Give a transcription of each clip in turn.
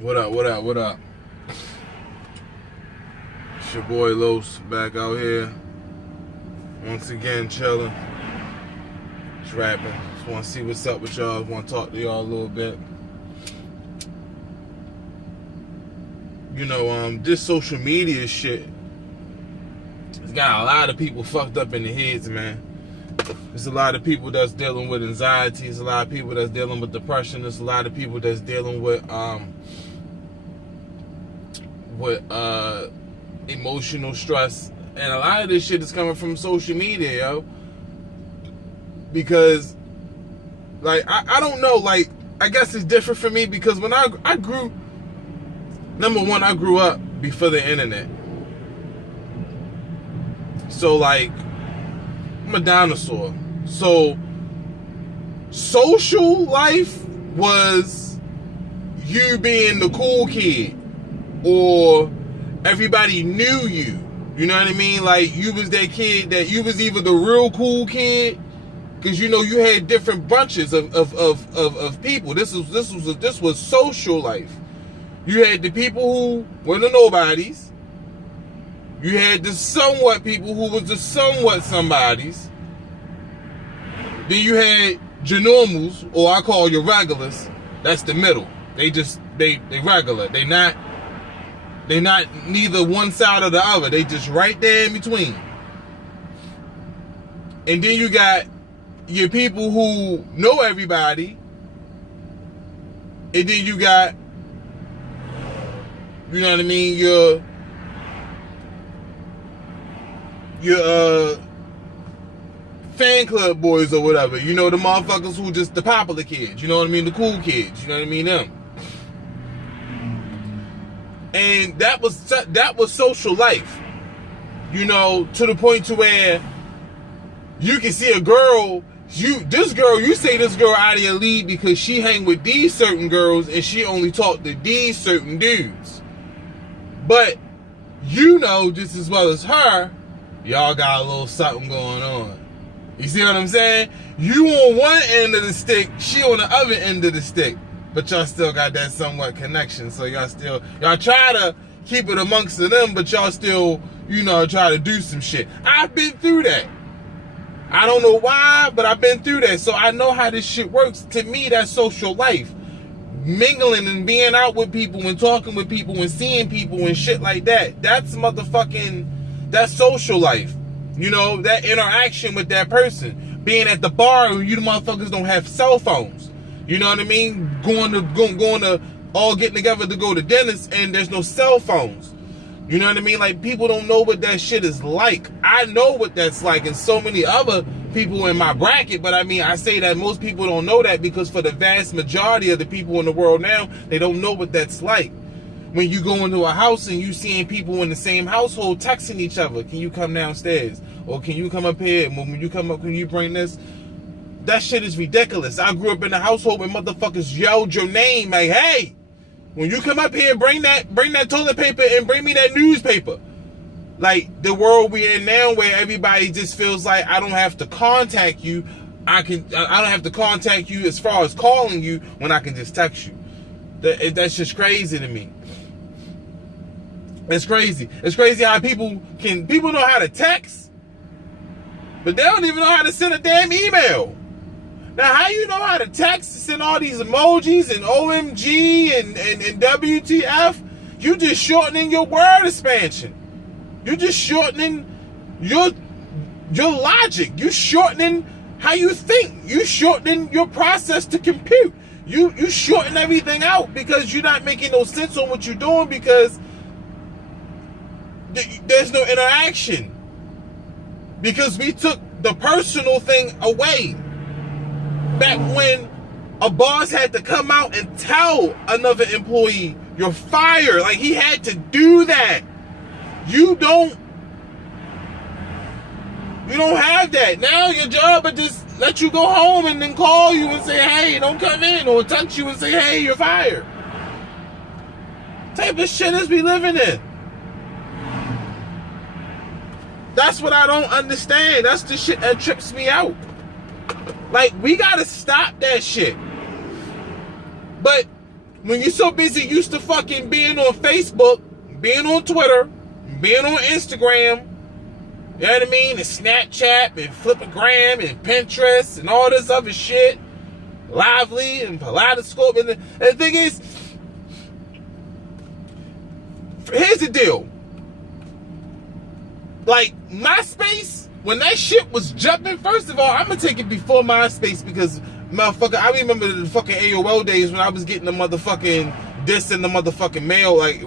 What up, what up, what up? It's your boy Los back out here. Once again, chilling. Just rapping. Just want to see what's up with y'all. Want to talk to y'all a little bit. You know, this social media shit, it's got a lot of people fucked up in the heads, man. There's a lot of people that's dealing with anxiety. There's a lot of people that's dealing with depression. There's a lot of people that's dealing with emotional stress. And a lot of this shit is coming from social media, yo. Because, like, I don't know, like, I guess it's different for me because when I grew, number one, I grew up before the internet. So, like, I'm a dinosaur. So, social life was you being the cool kid, or everybody knew you. You know what I mean? Like, you was that kid that you was either the real cool kid, because you know you had different bunches of people. This was social life. You had the people who were the nobodies. You had the somewhat people who was the somewhat somebodies. Then you had your normals, or I call your regulars. That's the middle. They regular. They not neither one side or the other. They just right there in between. And then you got your people who know everybody. And then you got, you know what I mean, your fan club boys or whatever. You know, the motherfuckers who just the popular kids. You know what I mean? The cool kids. You know what I mean? Them. And that was social life. You know, to the point to where you can see a girl, you say this girl out of your league because she hang with these certain girls and she only talk to these certain dudes. But you know just as well as her, y'all got a little something going on. You see what I'm saying? You on one end of the stick, she on the other end of the stick. But y'all still got that somewhat connection. So y'all try to keep it amongst them, but y'all still, you know, try to do some shit. I've been through that. I don't know why, but I've been through that. So I know how this shit works. To me, that's social life. Mingling and being out with people and talking with people and seeing people and shit like that. That's social life. You know, that interaction with that person. Being at the bar and you the motherfuckers don't have cell phones. You know what I mean? Going to all getting together to go to dinners and there's no cell phones. You know what I mean? Like, people don't know what that shit is like. I know what that's like, and so many other people in my bracket, but I mean, I say that most people don't know that because for the vast majority of the people in the world now, they don't know what that's like. When you go into a house and you seeing people in the same household texting each other, can you come downstairs? Or can you come up here? When you come up, can you bring this? That shit is ridiculous. I grew up in a household where motherfuckers yelled your name like, hey, when you come up here, bring that toilet paper and bring me that newspaper. Like, the world we're in now where everybody just feels like I don't have to contact you. I don't have to contact you as far as calling you when I can just text you. That's just crazy to me. It's crazy. It's crazy how people know how to text, but they don't even know how to send a damn email. Now, how you know how to text, send all these emojis and OMG and WTF? You just shortening your word expansion. You just shortening your logic. You shortening how you think. You shortening your process to compute. You shorten everything out because you're not making no sense on what you're doing because there's no interaction. Because we took the personal thing away. Back when a boss had to come out and tell another employee, you're fired. Like, he had to do that. You don't have that. Now your job is just let you go home and then call you and say, hey, don't come in, or text you and say, hey, you're fired. What type of shit is we living in? That's what I don't understand. That's the shit that trips me out. Like, we gotta stop that shit. But when you're so busy used to fucking being on Facebook, being on Twitter, being on Instagram, you know what I mean? And Snapchat and Flipagram and Pinterest and all this other shit. Lively and Kaleidoscope. And the thing is, here's the deal. Like, MySpace, when that shit was jumping, first of all, I'm going to take it before MySpace because, motherfucker, I remember the fucking AOL days when I was getting the motherfucking disc in the motherfucking mail, like,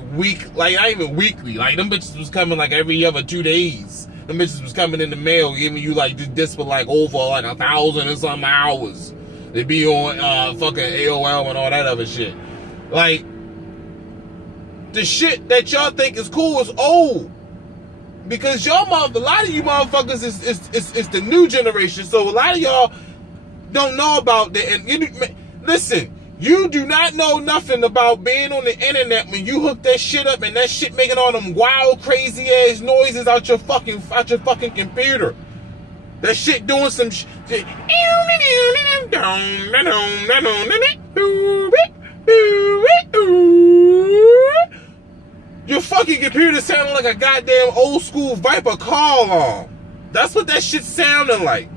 not even weekly. Like, them bitches was coming, like, every other 2 days. Them bitches was coming in the mail, giving you, like, this disc for, like, over, like, 1,000 and something hours. They be on, fucking AOL and all that other shit. Like, the shit that y'all think is cool is old. Because a lot of you motherfuckers is the new generation. So a lot of y'all don't know about that. And listen, you do not know nothing about being on the internet when you hook that shit up and that shit making all them wild, crazy ass noises out your fucking computer. That shit doing some shit. Your fucking computer sounding like a goddamn old school Viper car alarm. That's what that shit sounding like.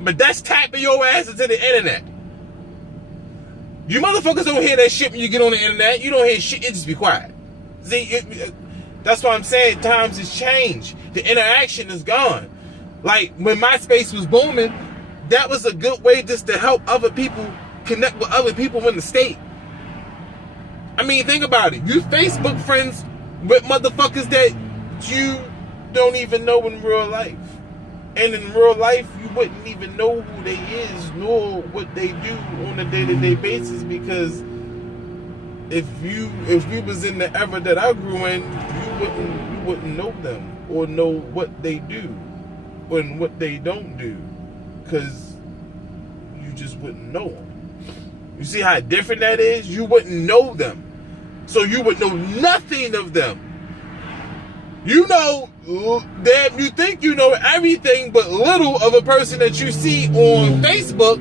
But that's tapping your ass into the internet. You motherfuckers don't hear that shit when you get on the internet. You don't hear shit. It just be quiet. See, that's why I'm saying times has changed. The interaction is gone. Like, when MySpace was booming, that was a good way just to help other people connect with other people in the state. I mean, think about it. You Facebook friends with motherfuckers that you don't even know in real life. And in real life, you wouldn't even know who they is, nor what they do on a day-to-day basis, because if you was in the era that I grew in, you wouldn't know them or know what they do and what they don't do, because you just wouldn't know them. You see how different that is? You wouldn't know them. So you would know nothing of them. You know that you think you know everything but little of a person that you see on Facebook,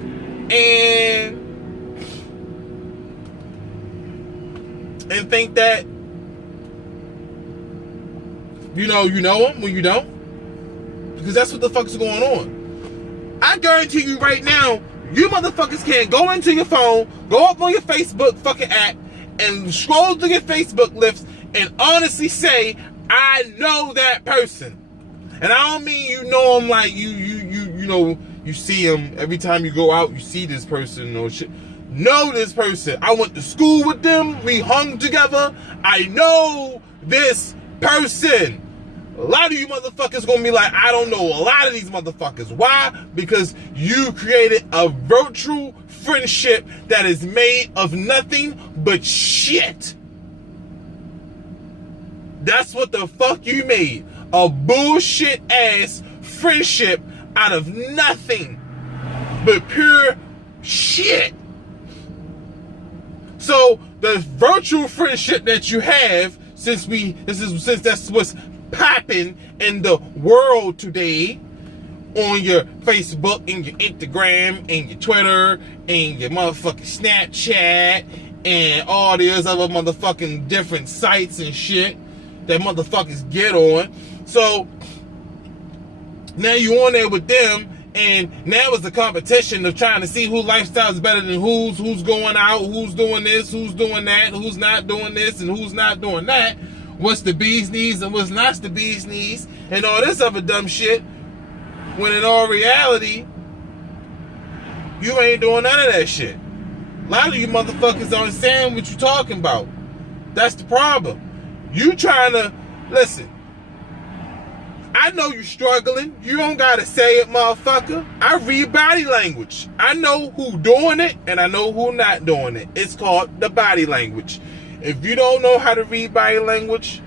and think that you know them when you don't, because that's what the fuck is going on. I guarantee you right now, you motherfuckers can't go into your phone, go up on your Facebook fucking app, and scroll through your Facebook lists and honestly say, I know that person. And I don't mean you know them like you know, you see them every time you go out, you see this person or shit. Know this person. I went to school with them. We hung together. I know this person. A lot of you motherfuckers gonna be like, I don't know a lot of these motherfuckers. Why? Because you created a virtual friendship that is made of nothing but shit. That's what the fuck you made. A bullshit ass friendship out of nothing but pure shit. So the virtual friendship that you have, since that's what's popping in the world today, on your Facebook and your Instagram and your Twitter and your motherfucking Snapchat and all these other motherfucking different sites and shit that motherfuckers get on. So now you on there with them, and now it's a competition of trying to see whose lifestyle is better than who's going out, who's doing this, who's doing that, who's not doing this, and who's not doing that. What's the bee's knees and what's not the bee's knees, and all this other dumb shit. When in all reality, you ain't doing none of that shit. A lot of you motherfuckers don't understand what you're talking about. That's the problem. You trying to, listen, I know you're struggling. You don't gotta say it, motherfucker. I read body language. I know who doing it and I know who not doing it. It's called the body language. If you don't know how to read body language,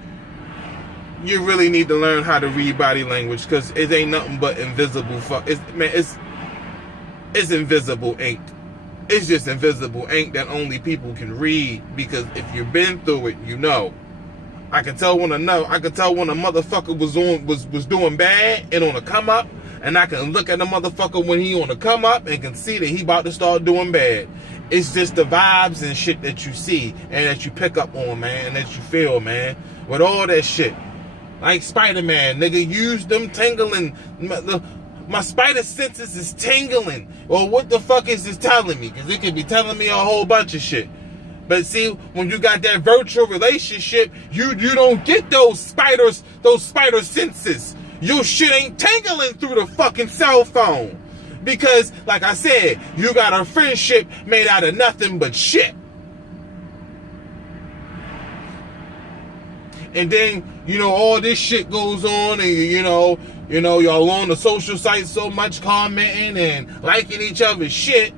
you really need to learn how to read body language, because it ain't nothing but invisible it's invisible ink. It's just invisible ink that only people can read, because if you've been through it, you know. I can tell when a motherfucker was doing bad and on a come up, and I can look at the motherfucker when he on a come up and can see that he about to start doing bad. It's just the vibes and shit that you see and that you pick up on, man, and that you feel, man. With all that shit. Like Spider-Man, nigga, use them tingling. My spider senses is tingling. Or what the fuck is this telling me? Because it could be telling me a whole bunch of shit. But see, when you got that virtual relationship, you don't get those spider senses. Your shit ain't tingling through the fucking cell phone. Because, like I said, you got a friendship made out of nothing but shit. And then, all this shit goes on, and y'all on the social sites so much commenting and liking each other's shit,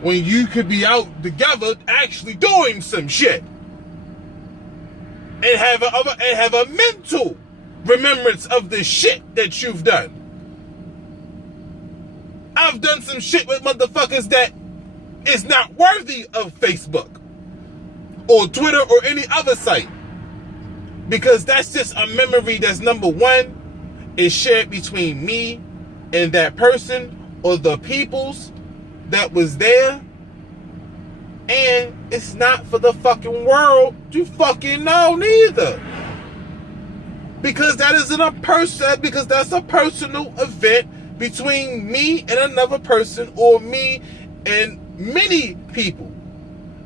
when you could be out together actually doing some shit. And have a mental remembrance of the shit that you've done. I've done some shit with motherfuckers that is not worthy of Facebook or Twitter or any other site. Because that's just a memory that's, number one, is shared between me and that person or the peoples that was there. And it's not for the fucking world to fucking know neither. Because that's a personal event between me and another person, or me and many people.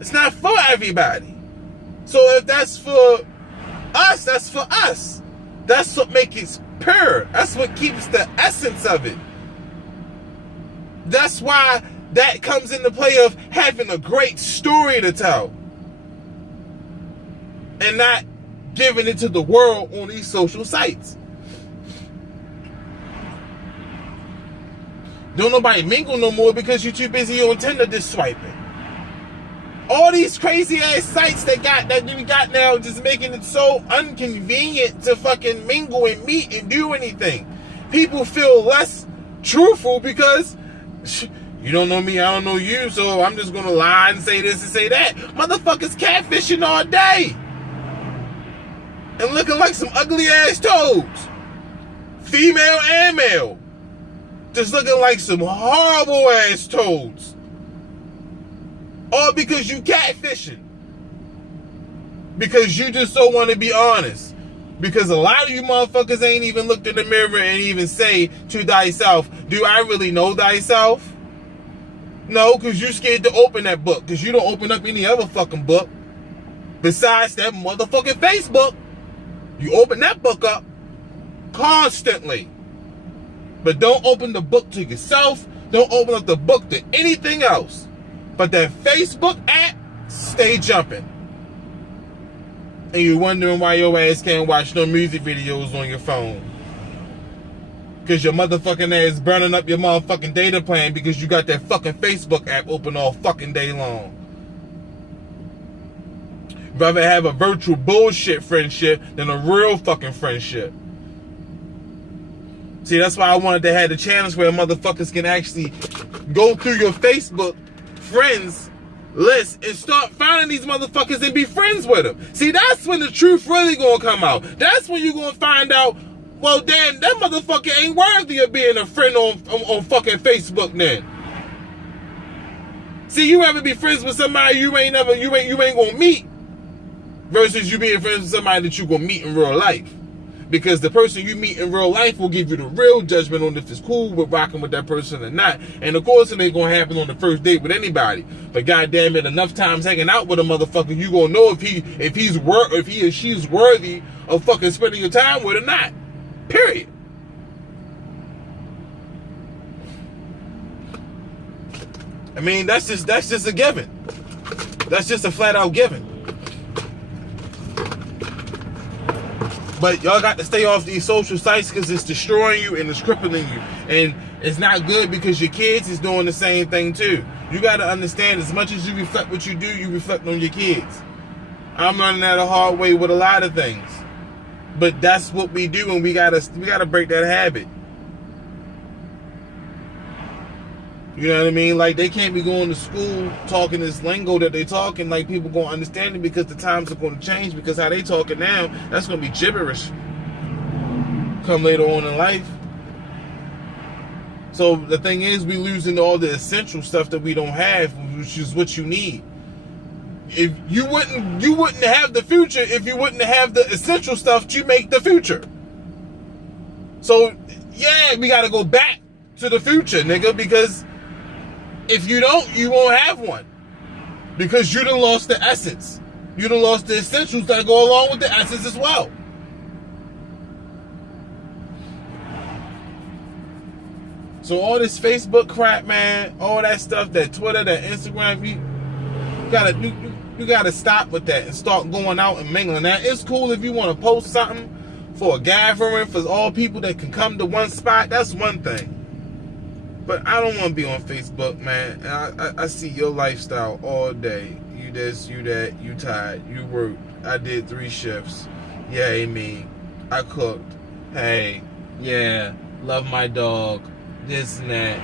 It's not for everybody. So if that's for us, that's for us. That's what makes it pure. That's what keeps the essence of it. That's why that comes into play of having a great story to tell. And not giving it to the world on these social sites. Don't nobody mingle no more because you're too busy on Tinder just swiping. All these crazy ass sites that we got now, just making it so inconvenient to fucking mingle and meet and do anything. People feel less truthful because you don't know me, I don't know you, so I'm just gonna lie and say this and say that. Motherfuckers catfishing all day and looking like some ugly ass toads, female and male. Just looking like some horrible ass toads. All because you catfishing. Because you just don't want to be honest. Because a lot of you motherfuckers ain't even looked in the mirror and even say to thyself, do I really know thyself? No, because you scared to open that book. Because you don't open up any other fucking book. Besides that motherfucking Facebook. You open that book up constantly. But don't open the book to yourself. Don't open up the book to anything else. But that Facebook app, stay jumping. And you're wondering why your ass can't watch no music videos on your phone. Because your motherfucking ass burning up your motherfucking data plan because you got that fucking Facebook app open all fucking day long. Rather have a virtual bullshit friendship than a real fucking friendship. See, that's why I wanted to have the challenge where motherfuckers can actually go through your Facebook friends list and start finding these motherfuckers and be friends with them. See, that's when the truth really gonna come out. That's when you gonna find out, well, damn, that motherfucker ain't worthy of being a friend on fucking Facebook then. See, you rather be friends with somebody you ain't gonna meet versus you being friends with somebody that you gonna meet in real life. Because the person you meet in real life will give you the real judgment on if it's cool with rocking with that person or not. And of course it ain't gonna happen on the first date with anybody. But goddamn it, enough times hanging out with a motherfucker, you gonna know if he or she's worthy of fucking spending your time with or not. Period. I mean, that's just a given. That's just a flat out given. But y'all got to stay off these social sites because it's destroying you and it's crippling you. And it's not good because your kids is doing the same thing too. You got to understand, as much as you reflect what you do, you reflect on your kids. I'm learning that the hard way with a lot of things. But that's what we do, and we gotta break that habit. You know what I mean? Like, they can't be going to school talking this lingo that they talking like people gonna understand it, because the times are gonna change, because how they talking now, that's gonna be gibberish come later on in life. So the thing is, we losing all the essential stuff that we don't have, which is what you need. If you wouldn't have the future if you wouldn't have the essential stuff to make the future. So yeah, we gotta go back to the future, nigga, because if you don't, you won't have one. Because you done lost the essence. You done lost the essentials that go along with the essence as well. So all this Facebook crap, man, all that stuff, that Twitter, that Instagram, you gotta stop with that and start going out and mingling. Now, it's cool if you want to post something for a gathering for all people that can come to one spot. That's one thing. But I don't want to be on Facebook, man. And I see your lifestyle all day. You this, you that, you tired, you work. I did 3 shifts. Yeah, me. I cooked. Hey, yeah, love my dog. This and that.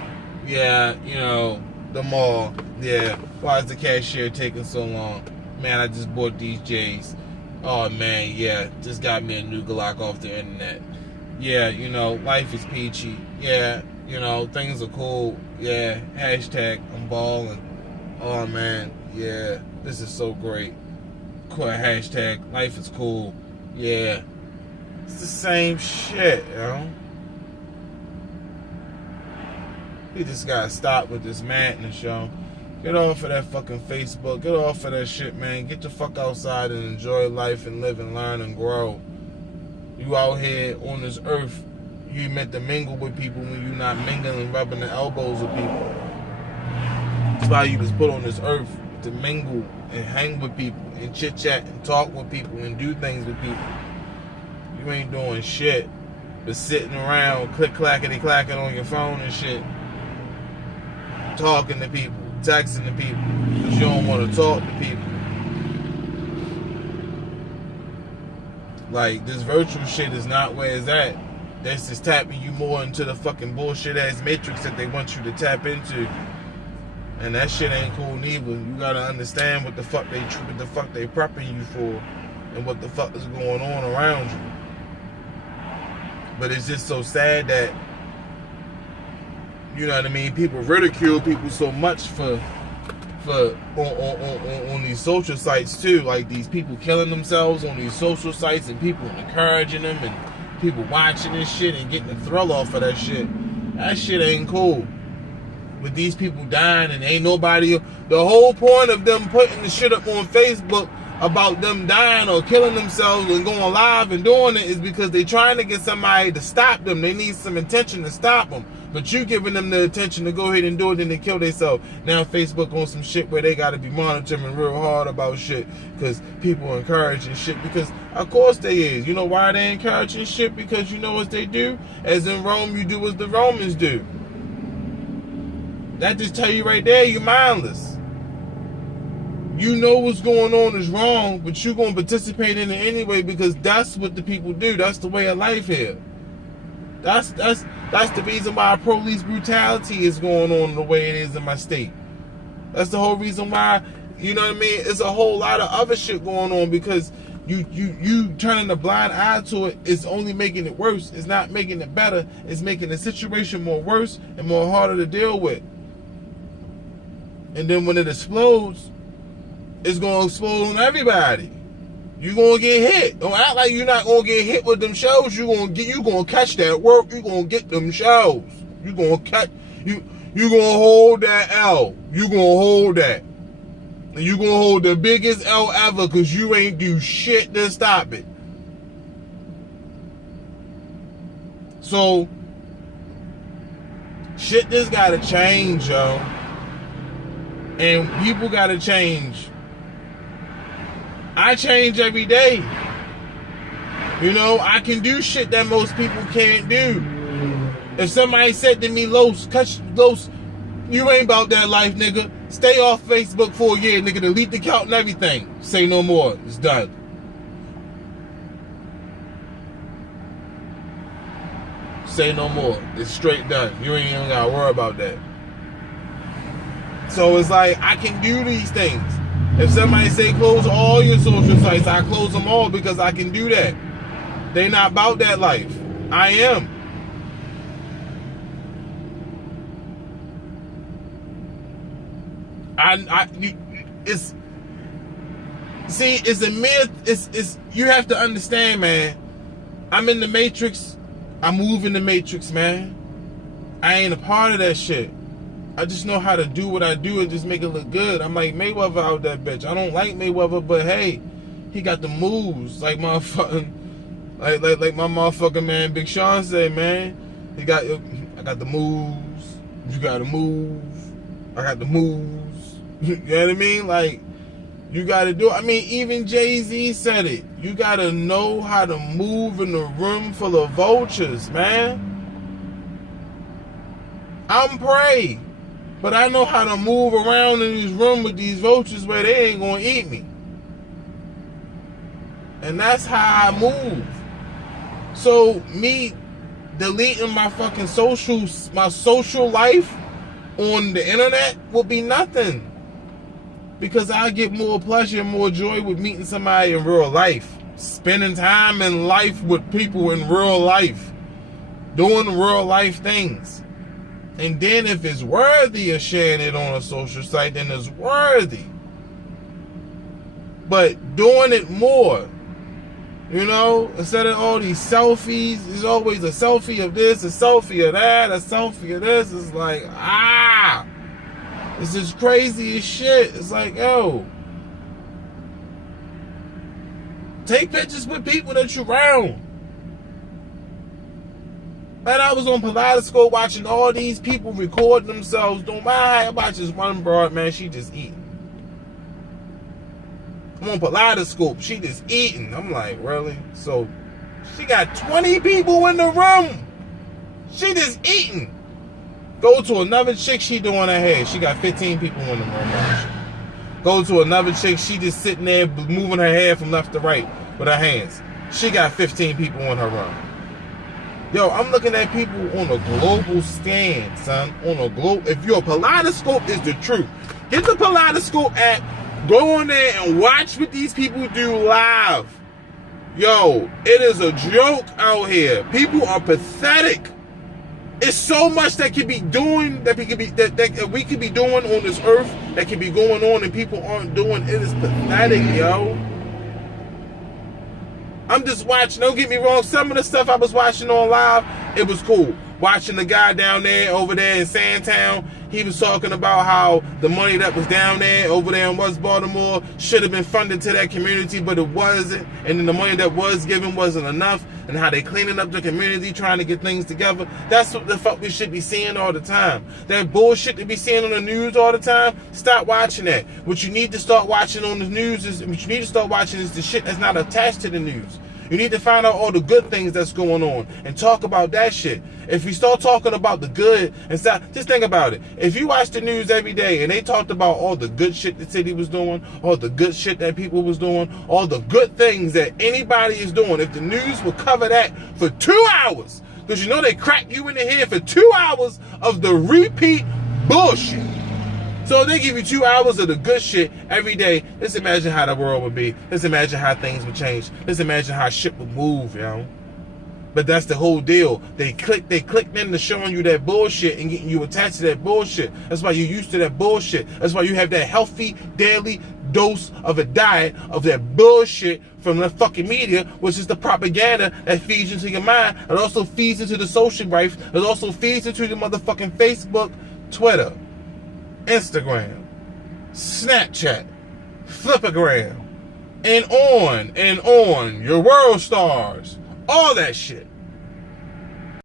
Yeah, you know, the mall. Yeah, why is the cashier taking so long? Man, I just bought these J's. Oh, man, yeah, just got me a new Glock off the internet. Yeah, you know, life is peachy. Yeah. You know, things are cool. Yeah. Hashtag, I'm balling. Oh, man. Yeah. This is so great. Hashtag, life is cool. Yeah. It's the same shit, you know? You just gotta stop with this madness, yo. Get off of that fucking Facebook. Get off of that shit, man. Get the fuck outside and enjoy life and live and learn and grow. You out here on this earth. You meant to mingle with people when you're not mingling and rubbing the elbows with people. That's why you was put on this earth, to mingle and hang with people and chit chat and talk with people and do things with people. You ain't doing shit but sitting around clackety clacking on your phone and shit, talking to people, texting to people because you don't want to talk to people. Like, this virtual shit is not where it's at. That's just tapping you more into the fucking bullshit ass matrix that they want you to tap into, and that shit ain't cool neither. You gotta understand what the fuck they prepping you for, and what the fuck is going on around you. But it's just so sad that, you know what I mean, people ridicule people so much for on these social sites too. Like, these people killing themselves on these social sites and people encouraging them and people watching this shit and getting the thrill off of that shit. That shit ain't cool. With these people dying and ain't nobody. The whole point of them putting the shit up on Facebook about them dying or killing themselves and going live and doing it is because they trying to get somebody to stop them. They need some attention to stop them. But you giving them the attention to go ahead and do it and then kill themselves. Now Facebook on some shit where they got to be monitoring real hard about shit because people are encouraging shit, because of course they is. You know why they encouraging shit? Because you know what they do? As in Rome, you do as the Romans do. That just tell you right there, you're mindless. You know what's going on is wrong, but you're going to participate in it anyway because that's what the people do. That's the way of life here. That's the reason why police brutality is going on the way it is in my state. That's the whole reason why, you know what I mean? It's a whole lot of other shit going on because you turning a blind eye to it is only making it worse. It's not making it better. It's making the situation more worse and more harder to deal with. And then when it explodes, it's going to explode on everybody. You're going to get hit. Don't act like you're not going to get hit with them shows. You're going to catch that work. You're going to get them shows. You're going to catch, you're going to hold that L. You're going to hold that. And you're going to hold the biggest L ever because you ain't do shit to stop it. So, shit just got to change, yo. And people got to change. I change every day. You know, I can do shit that most people can't do. If somebody said to me, Los, you ain't about that life, nigga. Stay off Facebook for a year, nigga. Delete the account and everything. Say no more. It's done. Say no more. It's straight done. You ain't even gotta worry about that. So it's like, I can do these things. If somebody say close all your social sites, I close them all because I can do that. They not about that life. I am. it's a myth. It's you have to understand, man. I'm in the Matrix. I move in the Matrix, man. I ain't a part of that shit. I just know how to do what I do and just make it look good. I'm like Mayweather out that bitch. I don't like Mayweather, but hey, he got the moves. Like motherfucking, like my motherfucking man Big Sean said, man. I got the moves. You got to move. I got the moves. You know what I mean? Like, you got to do it. I mean, even Jay-Z said it. You got to know how to move in a room full of vultures, man. I'm prey. But I know how to move around in this room with these vultures where they ain't going to eat me. And that's how I move. So, me deleting my fucking social life on the internet will be nothing. Because I get more pleasure and more joy with meeting somebody in real life. Spending time in life with people in real life. Doing real life things. And then if it's worthy of sharing it on a social site, then it's worthy. But doing it more. You know, instead of all these selfies, there's always a selfie of this, a selfie of that, a selfie of this. It's like, this is crazy as shit. It's like, yo, take pictures with people that you're around. Man, I was on Kaleidoscope watching all these people recording themselves. Don't mind. I watch this one broad, man, she just eating. I'm on Kaleidoscope, she just eating. I'm like, really? So, she got 20 people in the room. She just eating. Go to another chick, she doing her hair. She got 15 people in the room. Go to another chick, she just sitting there moving her hair from left to right with her hands. She got 15 people in her room. Yo, I'm looking at people on a global stand, son. On a globe. If your Kaleidoscope is the truth, get the Kaleidoscope app. Go on there and watch what these people do live. Yo, it is a joke out here. People are pathetic. It's so much that can be doing, that we could be doing on this earth, that can be going on and people aren't doing. It is pathetic, yo. I'm just watching, don't get me wrong, some of the stuff I was watching on live, it was cool. Watching the guy down there, over there in Sandtown, he was talking about how the money that was down there, over there in West Baltimore, should have been funded to that community, but it wasn't. And then the money that was given wasn't enough. And how they cleaning up the community, trying to get things together. That's what the fuck we should be seeing all the time. That bullshit that we seeing on the news all the time, stop watching that. What you need to start watching on the news is, what you need to start watching is the shit that's not attached to the news. You need to find out all the good things that's going on and talk about that shit. If we start talking about the good and stop, just think about it. If you watch the news every day and they talked about all the good shit the city was doing, all the good shit that people was doing, all the good things that anybody is doing, if the news would cover that for 2 hours, because you know they crack you in the head for 2 hours of the repeat bullshit. So if they give you 2 hours of the good shit every day, let's imagine how the world would be. Let's imagine how things would change. Let's imagine how shit would move, yo. But that's the whole deal. They clicked into showing you that bullshit and getting you attached to that bullshit. That's why you're used to that bullshit. That's why you have that healthy daily dose of a diet of that bullshit from the fucking media, which is the propaganda that feeds into your mind. It also feeds into the social life. It also feeds into the motherfucking Facebook, Twitter, Instagram, Snapchat, Flipagram, and on, your world stars, all that shit.